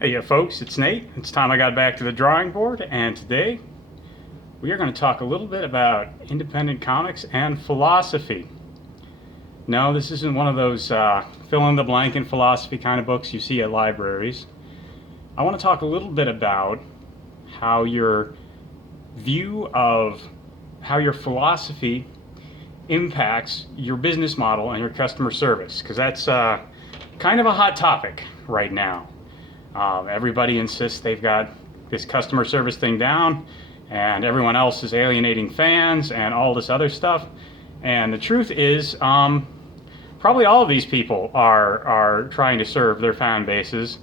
Hey, folks, it's Nate. It's time I got back to the drawing board, and today we are going to talk a little bit about independent comics and philosophy. No, this isn't one of those fill in the blank in philosophy kind of books you see at libraries. I want to talk a little bit about how your view of how your philosophy impacts your business model and your customer service, because that's kind of a hot topic right now. Everybody insists they've got this customer service thing down, and everyone else is alienating fans and all this other stuff. And the truth is, probably all of these people are trying to serve their fan bases,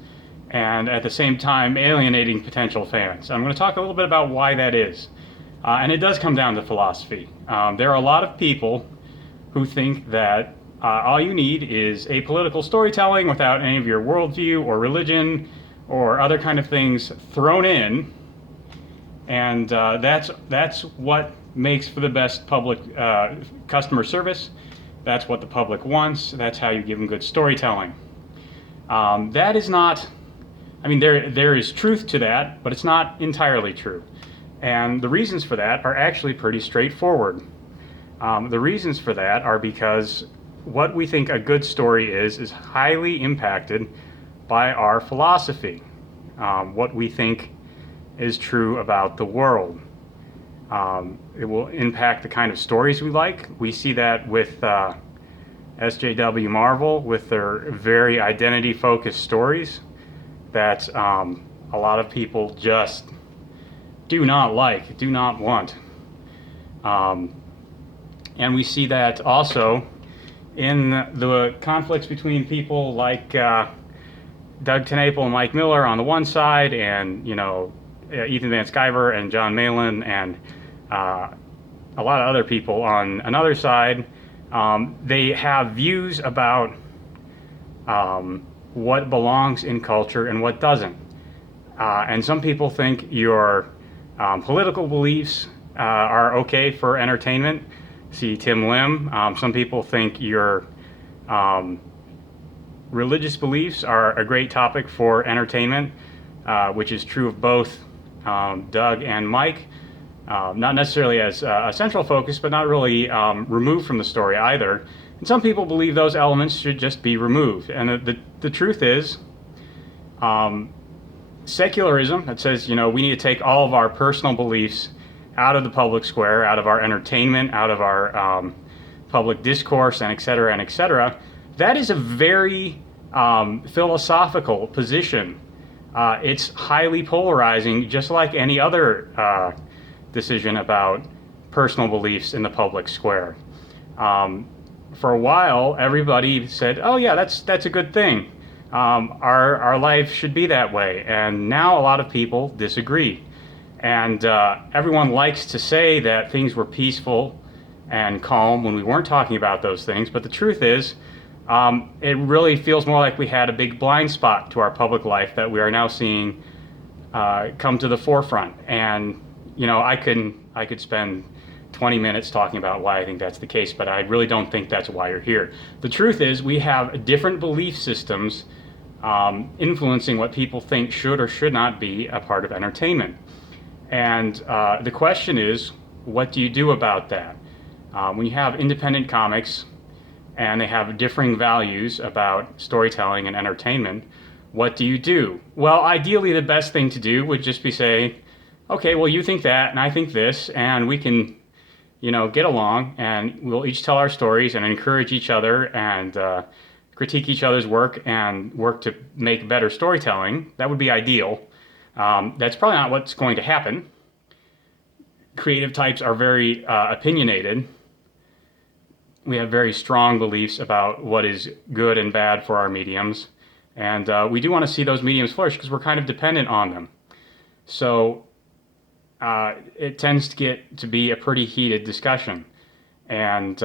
and at the same time alienating potential fans. I'm going to talk a little bit about why that is, and it does come down to philosophy. There are a lot of people who think that all you need is apolitical storytelling without any of your worldview or religion or other kind of things thrown in, and that's what makes for the best public customer service. That's what the public wants. That's how you give them good storytelling. That is not. I mean, there is truth to that, but it's not entirely true. And the reasons for that are actually pretty straightforward. The reasons for that are because what we think a good story is highly impacted by our philosophy, what we think is true about the world. It will impact the kind of stories we like. We see that with SJW Marvel with their very identity-focused stories that a lot of people just do not like, do not want. And we see that also in the conflicts between people like Doug TenNapel and Mike Miller on the one side, and Ethan Van Sciver and John Malin and a lot of other people on another side. They have views about what belongs in culture and what doesn't. And some people think your political beliefs are okay for entertainment. See Tim Lim. Some people think your religious beliefs are a great topic for entertainment, which is true of both Doug and Mike. Not necessarily as a central focus, but not really removed from the story either. And some people believe those elements should just be removed. And the truth is, secularism that says, we need to take all of our personal beliefs out of the public square, out of our entertainment, out of our public discourse, and et cetera, that is a very philosophical position. It's highly polarizing, just like any other decision about personal beliefs in the public square. For a while, everybody said, "Oh yeah, that's a good thing. Our life should be that way." And now a lot of people disagree. And everyone likes to say that things were peaceful and calm when we weren't talking about those things. But the truth is, it really feels more like we had a big blind spot to our public life that we are now seeing come to the forefront. And I could spend 20 minutes talking about why I think that's the case, but I really don't think that's why you're here. The truth is, we have different belief systems influencing what people think should or should not be a part of entertainment. And the question is, what do you do about that? When you have independent comics and they have differing values about storytelling and entertainment, what do you do? Well, ideally, the best thing to do would just be say, okay, well, you think that and I think this, and we can, get along, and we'll each tell our stories and encourage each other and critique each other's work and work to make better storytelling. That would be ideal. That's probably not what's going to happen. Creative types are very opinionated. We have very strong beliefs about what is good and bad for our mediums. And we do want to see those mediums flourish because we're kind of dependent on them. So it tends to get to be a pretty heated discussion. And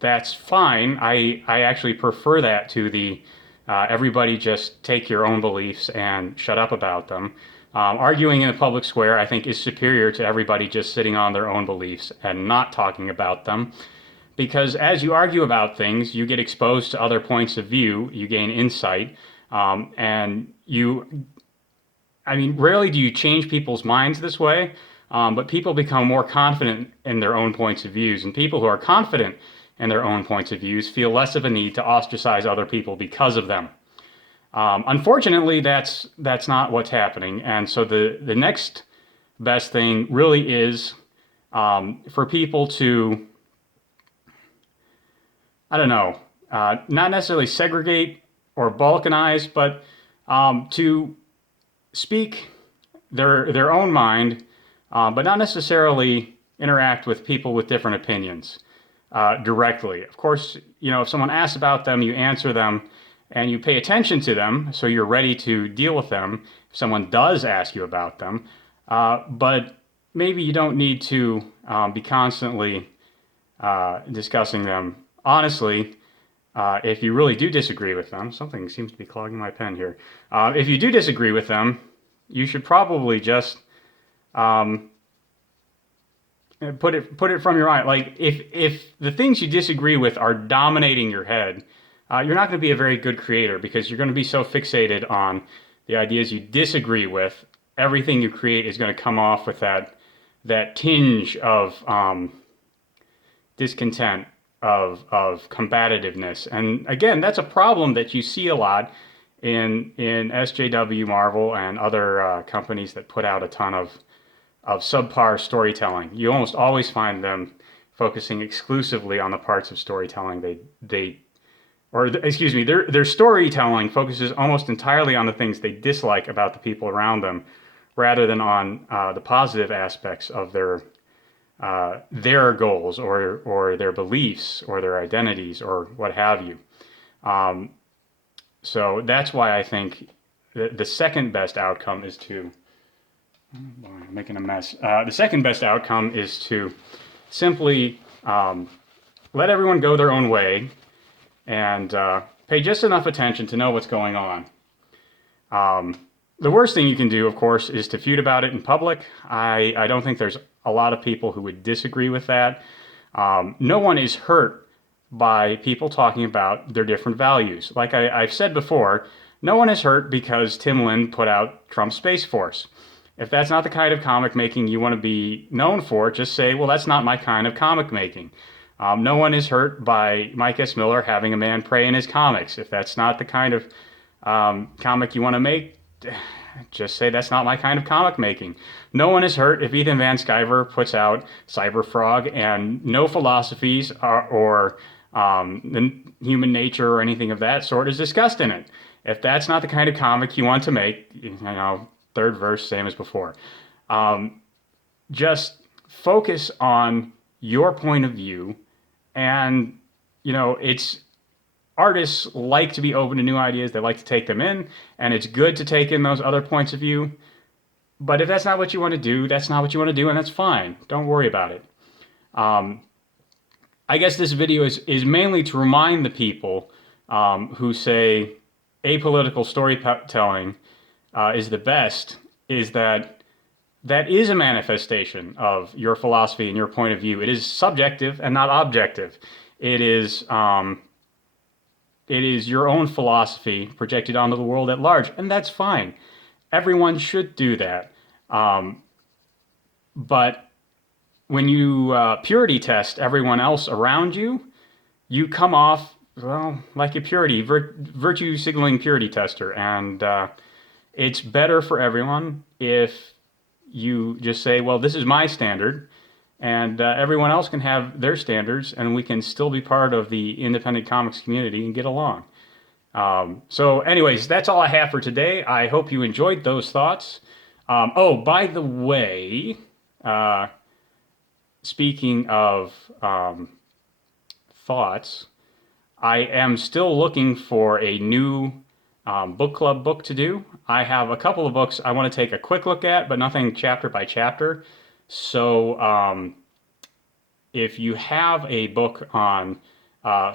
that's fine. I actually prefer that to the everybody just take your own beliefs and shut up about them. Arguing in the public square, I think, is superior to everybody just sitting on their own beliefs and not talking about them. Because as you argue about things, you get exposed to other points of view, you gain insight, and you I mean, rarely do you change people's minds this way, but people become more confident in their own points of views, and people who are confident in their own points of views feel less of a need to ostracize other people because of them. Unfortunately, that's not what's happening, and so the next best thing really is for people to, I don't know, not necessarily segregate or balkanize, but to speak their own mind, but not necessarily interact with people with different opinions directly. Of course, if someone asks about them, you answer them and you pay attention to them, so you're ready to deal with them if someone does ask you about them. But maybe you don't need to be constantly discussing them. Honestly, if you really do disagree with them, something seems to be clogging my pen here. If you do disagree with them, you should probably just put it from your mind. Like if the things you disagree with are dominating your head, you're not going to be a very good creator because you're going to be so fixated on the ideas you disagree with. Everything you create is going to come off with that tinge of discontent, of combativeness. And again, that's a problem that you see a lot in SJW, Marvel, and other companies that put out a ton of subpar storytelling. You almost always find them focusing exclusively on the parts of storytelling their storytelling focuses almost entirely on the things they dislike about the people around them, rather than on the positive aspects of their goals or their beliefs or their identities or what have you. So that's why I think the second best outcome is to, I'm making a mess. The second best outcome is to simply let everyone go their own way and pay just enough attention to know what's going on. The worst thing you can do, of course, is to feud about it in public. I don't think there's a lot of people who would disagree with that. No one is hurt by people talking about their different values. Like I've said before, no one is hurt because Tim Lin put out Trump Space Force. If that's not the kind of comic making you want to be known for, just say, well, that's not my kind of comic making. No one is hurt by Mike S. Miller having a man pray in his comics. If that's not the kind of comic you want to make, just say that's not my kind of comic making. No one is hurt if Ethan Van Sciver puts out Cyberfrog and no philosophies or human nature or anything of that sort is discussed in it. If that's not the kind of comic you want to make, third verse, same as before. Just focus on your point of view, and it's artists like to be open to new ideas. They like to take them in, and it's good to take in those other points of view. But if that's not what you want to do, that's not what you want to do, and that's fine. Don't worry about it. I guess this video is mainly to remind the people who say apolitical storytelling is the best, is that is a manifestation of your philosophy and your point of view. It is subjective and not objective. It is your own philosophy projected onto the world at large, and that's fine. Everyone should do that. But when you purity test everyone else around you, you come off, well, like a virtue signaling purity tester. And it's better for everyone if you just say, well, this is my standard, and everyone else can have their standards, and we can still be part of the independent comics community and get along. So anyways, that's all I have for today. I hope you enjoyed those thoughts. By the way, speaking of thoughts, I am still looking for a new book club book to do. I have a couple of books I want to take a quick look at, but nothing chapter by chapter. So if you have a book on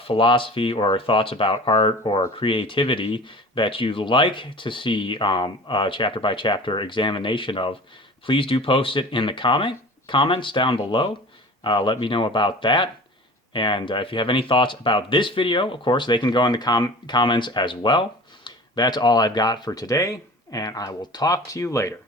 philosophy or thoughts about art or creativity that you'd like to see a chapter by chapter examination of, please do post it in the comments down below. Let me know about that. And if you have any thoughts about this video, of course, they can go in the comments as well. That's all I've got for today. and I will talk to you later.